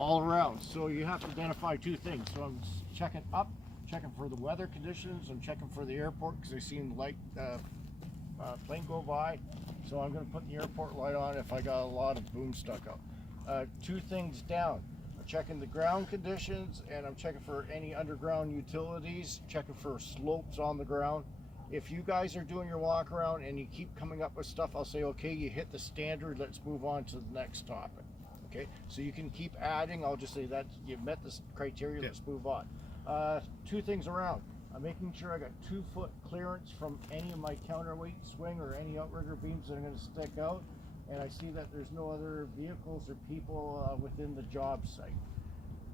all around. So you have to identify two things. So I'm checking up, checking for the weather conditions. I'm checking for the airport because I seen the light plane go by. So I'm going to put the airport light on if I got a lot of boom stuck up. Two things down. I'm checking the ground conditions, and I'm checking for any underground utilities, checking for slopes on the ground. If you guys are doing your walk around and you keep coming up with stuff, I'll say, okay, you hit the standard, let's move on to the next topic. Okay, so you can keep adding. I'll just say that you've met this criteria, let's move on. Two things around. I'm making sure I got 2 foot clearance from any of my counterweight swing or any outrigger beams that are going to stick out. And I see that there's no other vehicles or people within the job site.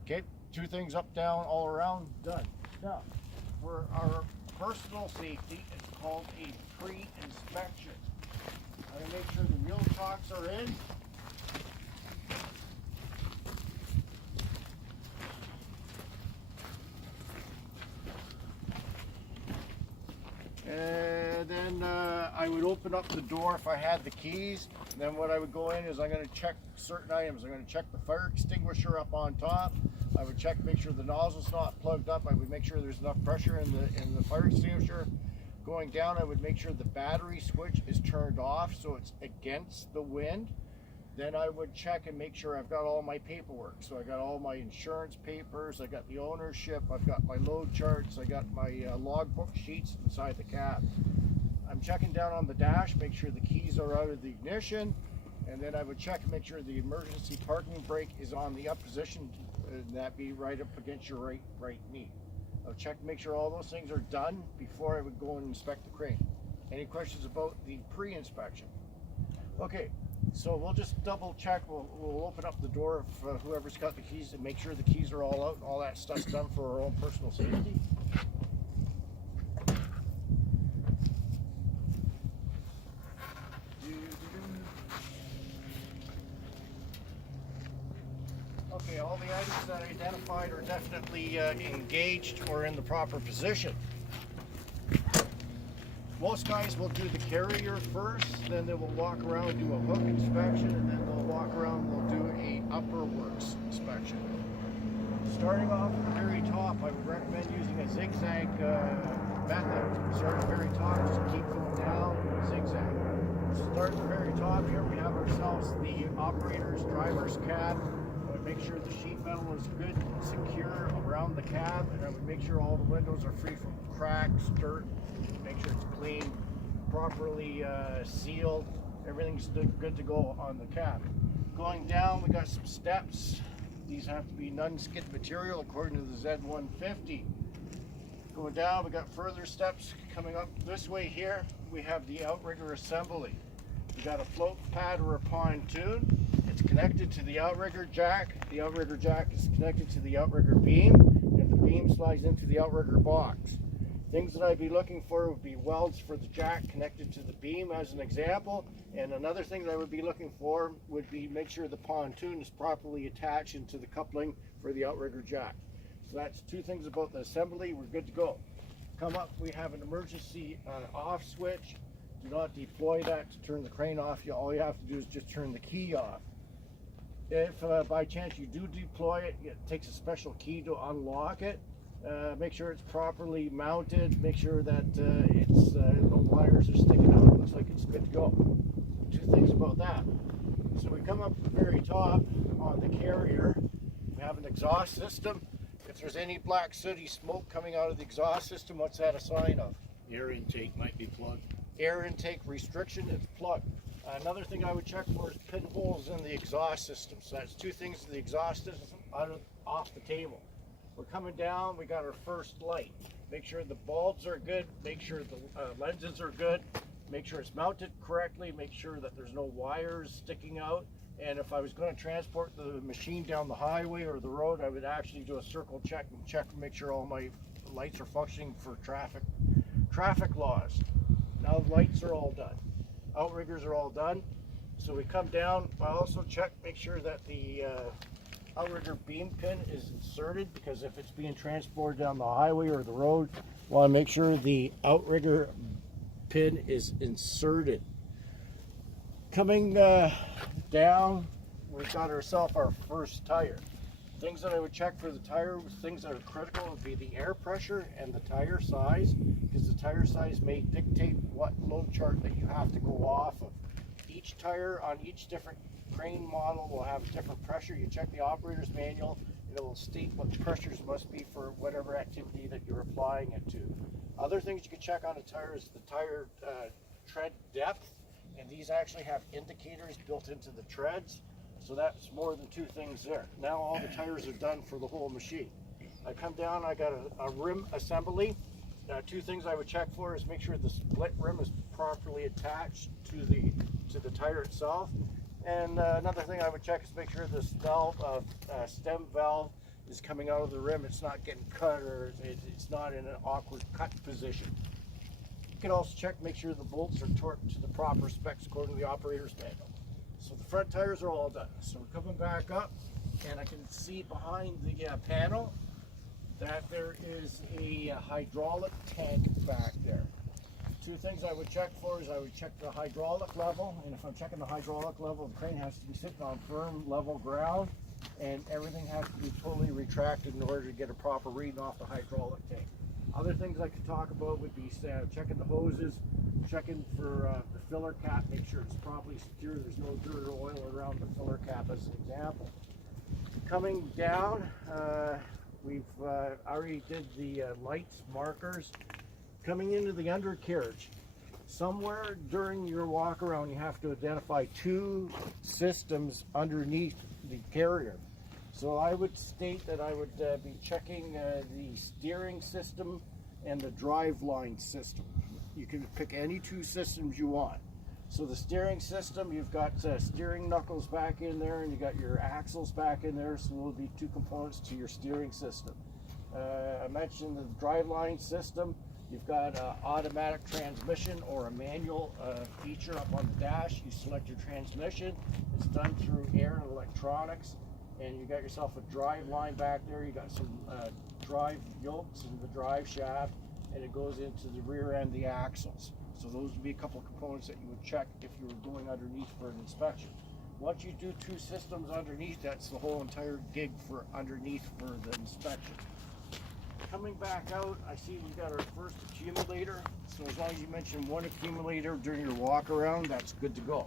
Okay, 2 things up, down, all around, done. Now, for our personal safety, it's called a pre-inspection. I'm going to make sure the wheel chocks are in. And then I would open up the door if I had the keys. And then what I would go in is I'm going to check certain items. I'm going to check the fire extinguisher up on top. I would check, make sure the nozzle's not plugged up. I would make sure there's enough pressure in the fire extinguisher. Going down, I would make sure the battery switch is turned off so it's against the wind. Then I would check and make sure I've got all my paperwork. So I got all my insurance papers, I got the ownership, I've got my load charts, I got my logbook sheets inside the cab. I'm checking down on the dash, make sure the keys are out of the ignition, and then I would check and make sure the emergency parking brake is on the up position, and that be right up against your right knee. I'll check and make sure all those things are done before I would go and inspect the crane. Any questions about the pre-inspection? Okay. So we'll just double check, we'll open up the door if whoever's got the keys and make sure the keys are all out and all that stuff's done for our own personal safety. Okay, all the items that I identified are definitely engaged or in the proper position. Most guys will do the carrier first, then they will walk around and do a hook inspection, and then they'll walk around and they'll do a upper works inspection. Starting off at the very top, I would recommend using a zigzag method. Start at the very top, just keep going down, zigzag. Start at the very top here, we have ourselves the operator's driver's cab. I would make sure the sheet metal is good and secure around the cab, and I would make sure all the windows are free from cracks, dirt. Make sure it's clean, properly sealed. Everything's good to go on the cab. Going down, we got some steps. These have to be non-skid material according to the Z150. Going down, we got further steps coming up this way here. We have the outrigger assembly. We got a float pad or a pontoon. It's connected to the outrigger jack. The outrigger jack is connected to the outrigger beam, and the beam slides into the outrigger box. Things that I'd be looking for would be welds for the jack connected to the beam as an example, and another thing that I would be looking for would be make sure the pontoon is properly attached into the coupling for the outrigger jack. So that's 2 things about the assembly. We're good to go. Come up, we have an emergency off switch. Do not deploy that to turn the crane off. All you have to do is just turn the key off. If by chance you do deploy it, it takes a special key to unlock it. Make sure it's properly mounted, make sure that no wires are sticking out. It looks like it's good to go. 2 things about that. So we come up to the very top on the carrier. We have an exhaust system. If there's any black sooty smoke coming out of the exhaust system, what's that a sign of? Air intake might be plugged. Air intake restriction, it's plugged. Another thing I would check for is pinholes in the exhaust system. So that's 2 things in the exhaust system off the table. We're coming down, we got our first light. Make sure the bulbs are good, make sure the lenses are good, make sure it's mounted correctly, make sure that there's no wires sticking out. And if I was going to transport the machine down the highway or the road, I would actually do a circle check and check to make sure all my lights are functioning for traffic laws. Now the lights are all done. Outriggers are all done. So we come down, I also check, make sure that the outrigger beam pin is inserted, because if it's being transported down the highway or the road, want to make sure the outrigger pin is inserted. Coming down, we've got ourselves our first tire. Things that I would check for the tire, things that are critical would be the air pressure and the tire size, because the tire size may dictate what load chart that you have to go off of. Each tire on each different crane model will have a different pressure. You check the operator's manual, it will state what the pressures must be for whatever activity that you're applying it to. Other things you can check on a tire is the tire tread depth, and these actually have indicators built into the treads. So that's more than 2 things there. Now all the tires are done for the whole machine. I come down, I got a rim assembly. 2 things I would check for is make sure the split rim is properly attached to the tire itself. And another thing I would check is make sure this valve, stem valve is coming out of the rim. It's not getting cut, or it's not in an awkward cut position. You can also check, make sure the bolts are torqued to the proper specs according to the operator's manual. So the front tires are all done. So we're coming back up, and I can see behind the panel that there is a hydraulic tank back there. 2 things I would check for is I would check the hydraulic level, and if I'm checking the hydraulic level, the crane has to be sitting on firm, level ground, and everything has to be totally retracted in order to get a proper reading off the hydraulic tank. Other things I could talk about would be checking the hoses, checking for the filler cap, make sure it's properly secure, there's no dirt or oil around the filler cap as an example. Coming down, we've already did the lights, markers. Coming into the undercarriage, somewhere during your walk around you have to identify 2 systems underneath the carrier. So I would state that I would be checking the steering system and the drive line system. You can pick any 2 systems you want. So the steering system, you've got steering knuckles back in there, and you got your axles back in there, so there'll be 2 components to your steering system. I mentioned the drive line system. You've got an automatic transmission or a manual feature up on the dash. You select your transmission. It's done through air and electronics. And you got yourself a drive line back there. You got some drive yokes in the drive shaft, and it goes into the rear end, the axles. So those would be a couple of components that you would check if you were going underneath for an inspection. Once you do 2 systems underneath, that's the whole entire gig for underneath for the inspection. Coming back out, I see we got our first accumulator. So as long as you mention 1 accumulator during your walk around, that's good to go.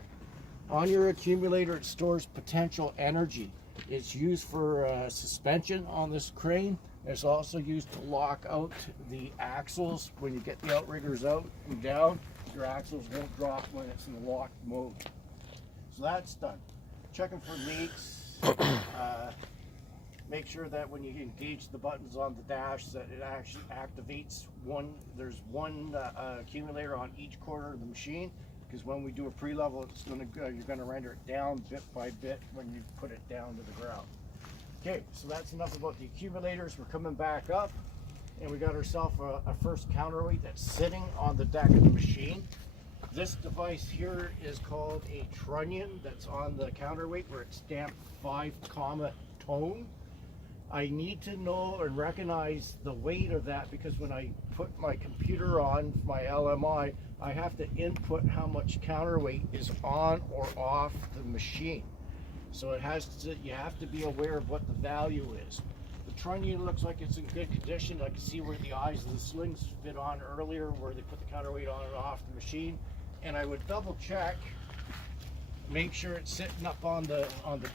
On your accumulator, it stores potential energy. It's used for suspension on this crane. It's also used to lock out the axles. When you get the outriggers out and down, your axles won't drop when it's in the locked mode. So that's done. Checking for leaks. Make sure that when you engage the buttons on the dash that it actually activates there's one accumulator on each corner of the machine, because when we do a pre-level, you're going to render it down bit by bit when you put it down to the ground. Okay, so that's enough about the accumulators. We're coming back up, and we got ourselves a first counterweight that's sitting on the deck of the machine. This device here is called a trunnion that's on the counterweight, where it's stamped 5 tone. I need to know and recognize the weight of that, because when I put my computer on my LMI, I have to input how much counterweight is on or off the machine. So you have to be aware of what the value is. The trunnion looks like it's in good condition. I can see where the eyes of the slings fit on earlier, where they put the counterweight on and off the machine. And I would double check, make sure it's sitting up on the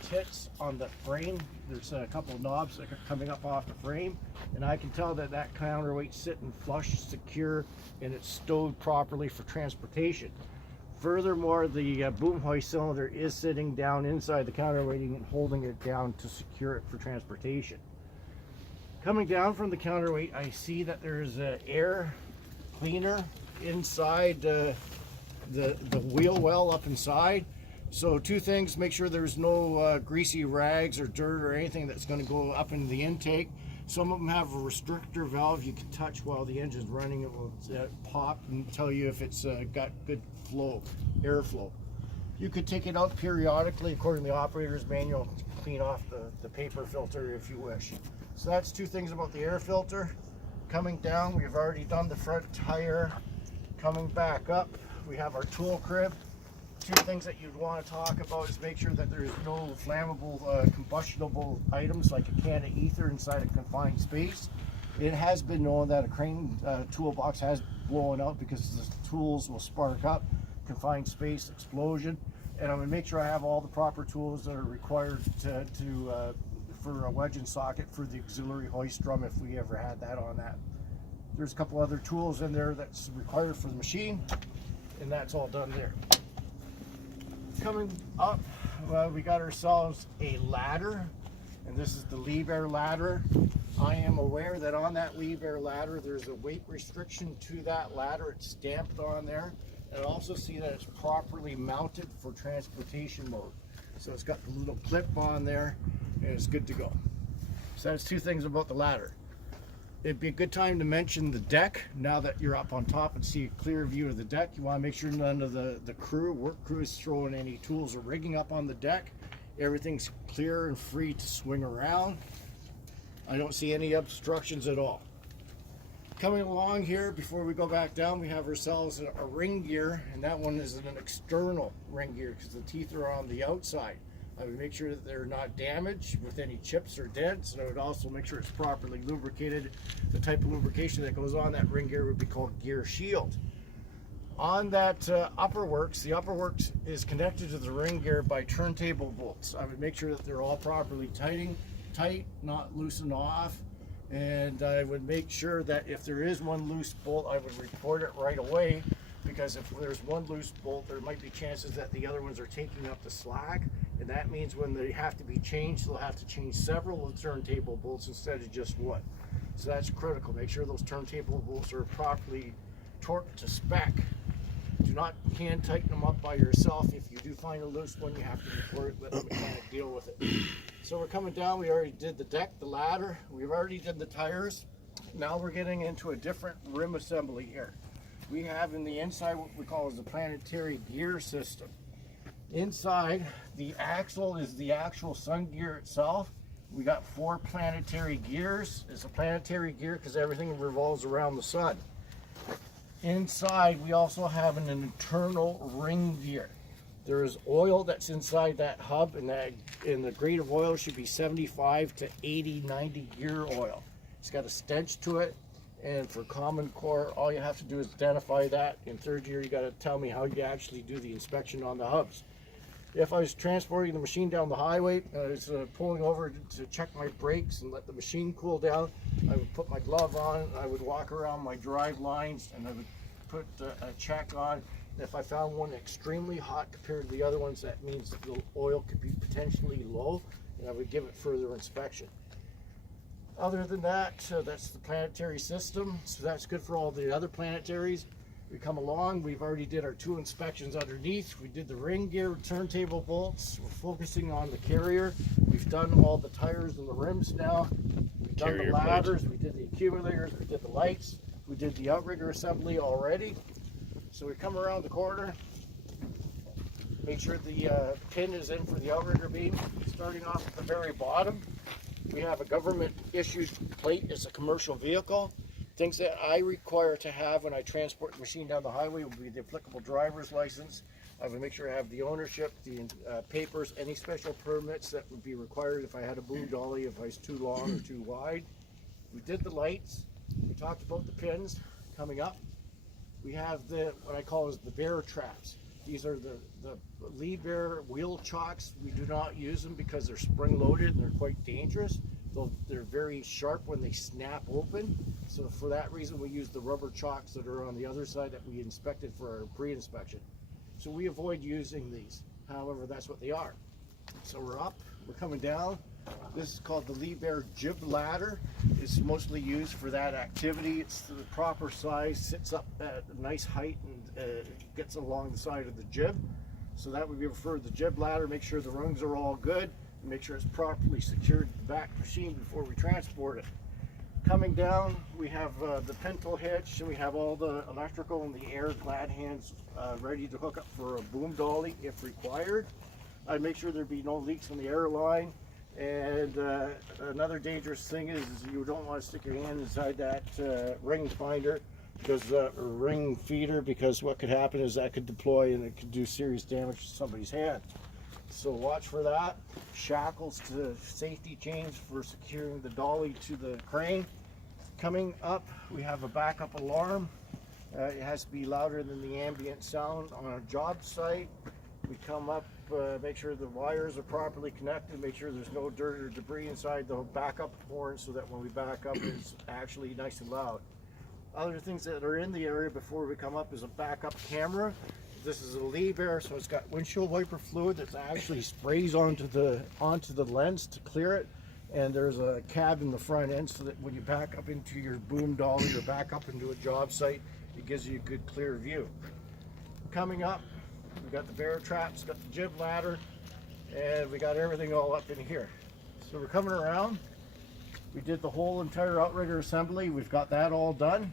tits on the frame. There's a couple of knobs that are coming up off the frame, and I can tell that that counterweight's sitting flush, secure, and it's stowed properly for transportation. Furthermore, the boom hoist cylinder is sitting down inside the counterweighting and holding it down to secure it for transportation. Coming down from the counterweight, I see that there's an air cleaner inside the wheel well up inside. So 2 things: make sure there's no greasy rags or dirt or anything that's going to go up into the intake. Some of them have a restrictor valve you can touch while the engine's running. It will pop and tell you if it's got good flow, airflow. You could take it out periodically according to the operator's manual to clean off the paper filter if you wish. So that's 2 things about the air filter. Coming down, we've already done the front tire. Coming back up, we have our tool crib. two things that you'd want to talk about is make sure that there's no flammable, combustible items like a can of ether inside a confined space. It has been known that a crane toolbox has blown out because the tools will spark up, confined space, explosion. And I'm going to make sure I have all the proper tools that are required for a wedge and socket for the auxiliary hoist drum if we ever had that on that. There's a couple other tools in there that's required for the machine, and that's all done there. Coming up, we got ourselves a ladder, and this is the Liebherr ladder. I am aware that on that Liebherr ladder there's a weight restriction to that ladder. It's stamped on there. And I also see that it's properly mounted for transportation mode. So it's got the little clip on there and it's good to go. So that's two things about the ladder. It'd be a good time to mention the deck. Now that you're up on top and see a clear view of the deck, you want to make sure none of the work crew is throwing any tools or rigging up on the deck. Everything's clear and free to swing around. I don't see any obstructions at all. Coming along here, before we go back down, we have ourselves a ring gear, and that one is an external ring gear because the teeth are on the outside. I would make sure that they're not damaged with any chips or dents, and I would also make sure it's properly lubricated. The type of lubrication that goes on that ring gear would be called gear shield. On that upper works, the upper works is connected to the ring gear by turntable bolts. I would make sure that they're all properly tight, not loosened off. And I would make sure that if there is one loose bolt, I would report it right away, because if there's one loose bolt, there might be chances that the other ones are taking up the slack, and that means when they have to be changed, they'll have to change several of the turntable bolts instead of just one. So that's critical. Make sure those turntable bolts are properly torqued to spec. Do not hand tighten them up by yourself. If you do find a loose one, you have to report it, let the mechanic deal with it. So we're coming down. We already did the deck, the ladder. We've already did the tires. Now we're getting into a different rim assembly here. We have in the inside what we call is the planetary gear system. Inside, the axle is the actual sun gear itself. We got 4 planetary gears. It's a planetary gear because everything revolves around the sun. Inside, we also have an internal ring gear. There is oil that's inside that hub, and the grade of oil should be 75 to 80, 90 gear oil. It's got a stench to it, and for Common Core, all you have to do is identify that. In third year, you got to tell me how you actually do the inspection on the hubs. If I was transporting the machine down the highway, I was pulling over to check my brakes and let the machine cool down, I would put my glove on, I would walk around my drive lines, and I would put a check on. If I found one extremely hot compared to the other ones, that means that the oil could be potentially low, and I would give it further inspection. Other than that, that's the planetary system, so that's good for all the other planetaries. We come along, we've already did our 2 inspections underneath. We did the ring gear, turntable bolts. We're focusing on the carrier. We've done all the tires and the rims now. We've done the ladders, we did the accumulators, we did the lights, we did the outrigger assembly already. So we come around the corner, make sure the pin is in for the outrigger beam. Starting off at the very bottom, we have a government issued plate. It's a commercial vehicle. Things that I require to have when I transport the machine down the highway will be the applicable driver's license. I would make sure I have the ownership, the papers, any special permits that would be required if I had a boom dolly, if I was too long or too wide. We did the lights. We talked about the pins coming up. We have what I call is the bear traps. These are the Liebherr wheel chocks. We do not use them because they're spring loaded and they're quite dangerous. They're very sharp when they snap open. So for that reason, we use the rubber chocks that are on the other side that we inspected for our pre-inspection. So we avoid using these. However, that's what they are. So we're up, we're coming down. This is called the Liebherr jib ladder. It's mostly used for that activity. It's the proper size, sits up at a nice height, and gets along the side of the jib. So that would be referred to the jib ladder. Make sure the rungs are all good, and make sure it's properly secured to the back machine before we transport it. Coming down, we have the pintle hitch, and we have all the electrical and the air glad hands ready to hook up for a boom dolly if required. I'd make sure there be no leaks in the air line. And another dangerous thing is you don't want to stick your hand inside that ring finder because the ring feeder, because what could happen is that could deploy and it could do serious damage to somebody's hand. So watch for that. Shackles to safety chains for securing the dolly to the crane. Coming up, we have a backup alarm. It has to be louder than the ambient sound on a job site. We come up, make sure the wires are properly connected, make sure there's no dirt or debris inside the backup horn so that when we back up it's actually nice and loud. Other things that are in the area before we come up is a backup camera. This is a Liebherr, so it's got windshield wiper fluid that actually sprays onto the lens to clear it. And there's a cab in the front end so that when you back up into your boom dolly or back up into a job site, it gives you a good clear view. Coming up, we've got the bear traps, got the jib ladder, and we got everything all up in here. So we're coming around. We did the whole entire outrigger assembly. We've got that all done.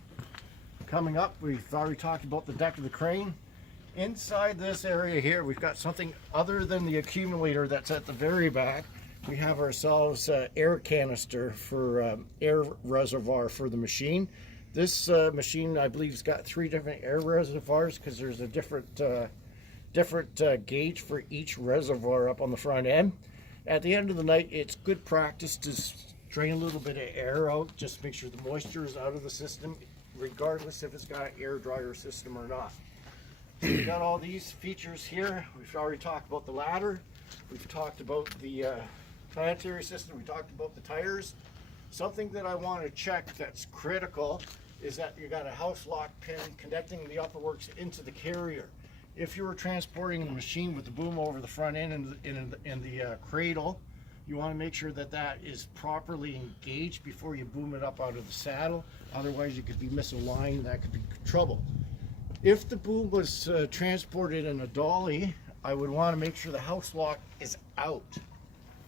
Coming up, we've already talked about the deck of the crane. Inside this area here, we've got something other than the accumulator that's at the very back. We have ourselves air canister for air reservoir for the machine. This machine, I believe, has got 3 different air reservoirs because there's a different gauge for each reservoir up on the front end. At the end of the night, it's good practice to drain a little bit of air out, just make sure the moisture is out of the system, regardless if it's got an air dryer system or not. So we got all these features here. We've already talked about the ladder. We've talked about the planetary system. We talked about the tires. Something that I want to check that's critical is that you got a house lock pin connecting the upper works into the carrier. If you were transporting the machine with the boom over the front end and the cradle, you want to make sure that that is properly engaged before you boom it up out of the saddle. Otherwise, you could be misaligned and that could be trouble. If the boom was transported in a dolly, I would want to make sure the house lock is out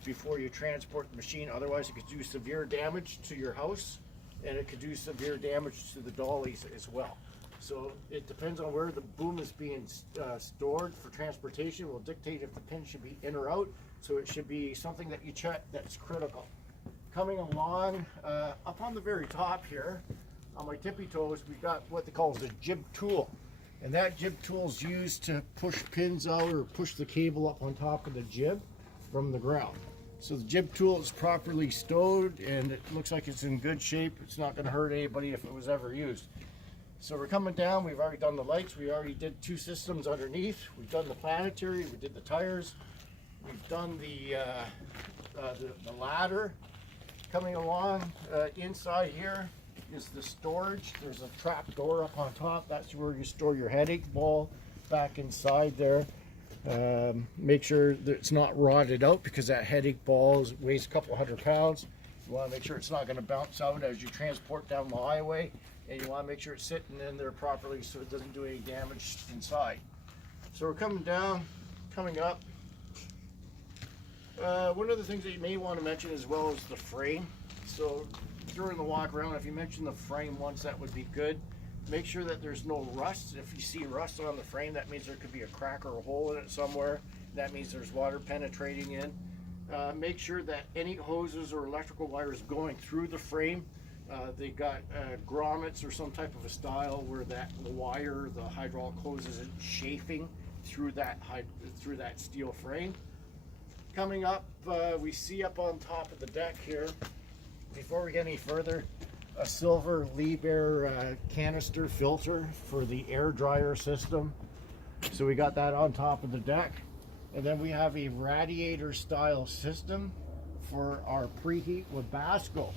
before you transport the machine. Otherwise, it could do severe damage to your house and it could do severe damage to the dollies as well. So it depends on where the boom is being stored for transportation will dictate if the pin should be in or out. So it should be something that you check that's critical. Coming along, up on the very top here, on my tippy toes, we've got what they call the jib tool. And that jib tool is used to push pins out or push the cable up on top of the jib from the ground. So the jib tool is properly stowed and it looks like it's in good shape. It's not going to hurt anybody if it was ever used. So we're coming down. We've already done the lights. We already did 2 systems underneath. We've done the planetary. We did the tires. We've done the ladder. Coming along inside here is the storage. There's a trap door up on top. That's where you store your headache ball back inside there. Make sure that it's not rotted out because that headache ball weighs a couple 100 pounds. You want to make sure it's not going to bounce out as you transport down the highway, and you want to make sure it's sitting in there properly so it doesn't do any damage inside. So we're coming down, coming up. One of the things that you may want to mention as well is the frame. So during the walk around, if you mention the frame once, that would be good. Make sure that there's no rust. If you see rust on the frame, that means there could be a crack or a hole in it somewhere. That means there's water penetrating in. Make sure that any hoses or electrical wires going through the frame, they got grommets or some type of a style where the wire, the hydraulic hose isn't chafing through that steel frame. Coming up, we see up on top of the deck here, before we get any further, a silver Liebherr canister filter for the air dryer system. So we got that on top of the deck. And then we have a radiator style system for our preheat with Basco.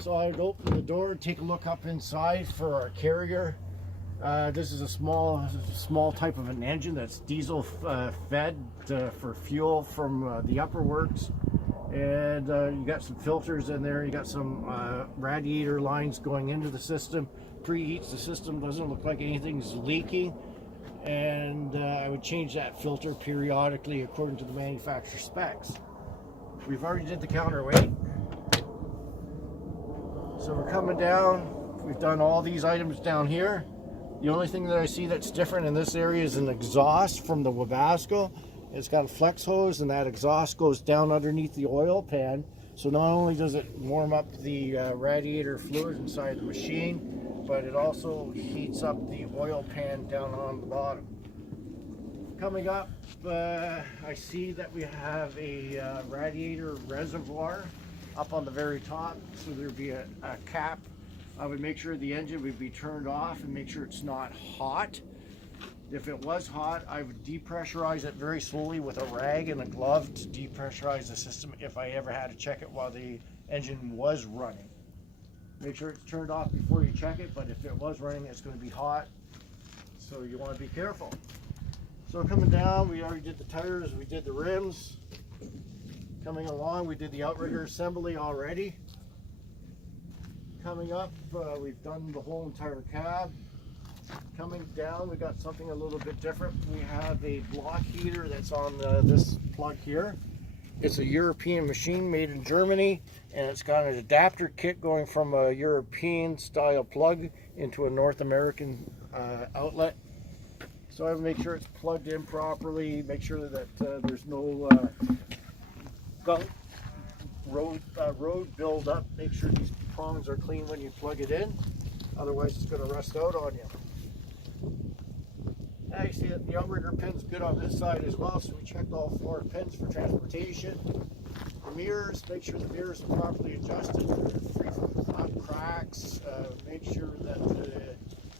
So I would open the door and take a look up inside for our carrier. This is a small type of an engine that's diesel fed for fuel from the upper works. And you got some filters in there, you got some radiator lines going into the system. Preheats the system, doesn't look like anything's leaking. And I would change that filter periodically according to the manufacturer specs. We've already did the counterweight. So we're coming down, we've done all these items down here. The only thing that I see that's different in this area is an exhaust from the Webasto. It's got a flex hose and that exhaust goes down underneath the oil pan. So not only does it warm up the radiator fluid inside the machine, but it also heats up the oil pan down on the bottom. Coming up, I see that we have a radiator reservoir up on the very top, so there'd be a cap. I would make sure the engine would be turned off and make sure it's not hot. If it was hot, I would depressurize it very slowly with a rag and a glove to depressurize the system if I ever had to check it while the engine was running. Make sure it's turned off before you check it, but if it was running, it's going to be hot, so you want to be careful. So coming down, we already did the tires, we did the rims. Coming along, we did the outrigger assembly already. Coming up, we've done the whole entire cab. Coming down, we got something a little bit different. We have a block heater that's on this plug here. It's a European machine made in Germany, and it's got an adapter kit going from a European style plug into a North American outlet. So I would make sure it's plugged in properly, make sure that there's no gunk, road build up. Make sure these prongs are clean when you plug it in, otherwise it's going to rust out on you. Now you see that the outrigger pin's good on this side as well, so we checked all 4 pins for transportation. The mirrors, make sure the mirrors are properly adjusted, free from cracks. Make sure that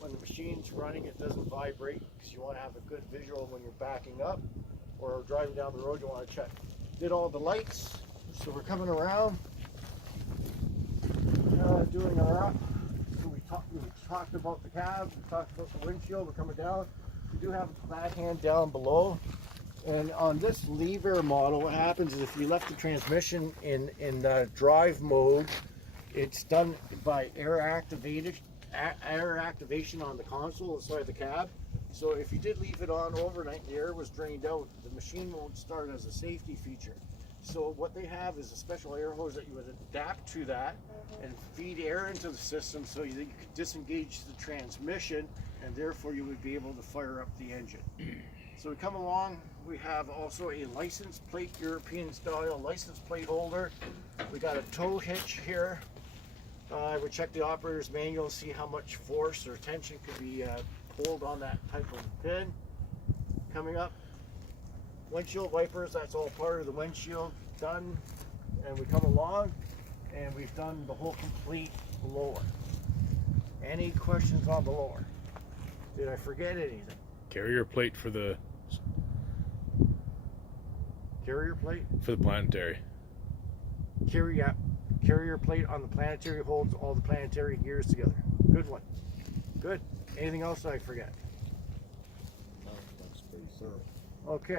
when the machine's running it doesn't vibrate, because you want to have a good visual when you're backing up or driving down the road. You want to check. Did all the lights, so we're coming around, doing our up. So we talked about the cab, we talked about the windshield. We're coming down. We do have a flat hand down below, and on this lever model, what happens is if you left the transmission in drive mode, it's done by air activation on the console inside the cab. So if you did leave it on overnight, the air was drained out, the machine won't start as a safety feature. So what they have is a special air hose that you would adapt to that and feed air into the system so you could disengage the transmission, and therefore you would be able to fire up the engine. So we come along, we have also a license plate, European style license plate holder. We got a tow hitch here. I would check the operator's manual, see how much force or tension could be pulled on that type of pin. Coming up, windshield wipers, that's all part of the windshield done. And we come along and we've done the whole complete lower. Any questions on the lower? Did I forget anything? Carrier plate for the Carrier plate? for the planetary. Carrier plate on the planetary holds all the planetary gears together. Good one. Good. Anything else I forget? No, that's pretty thorough. Okay.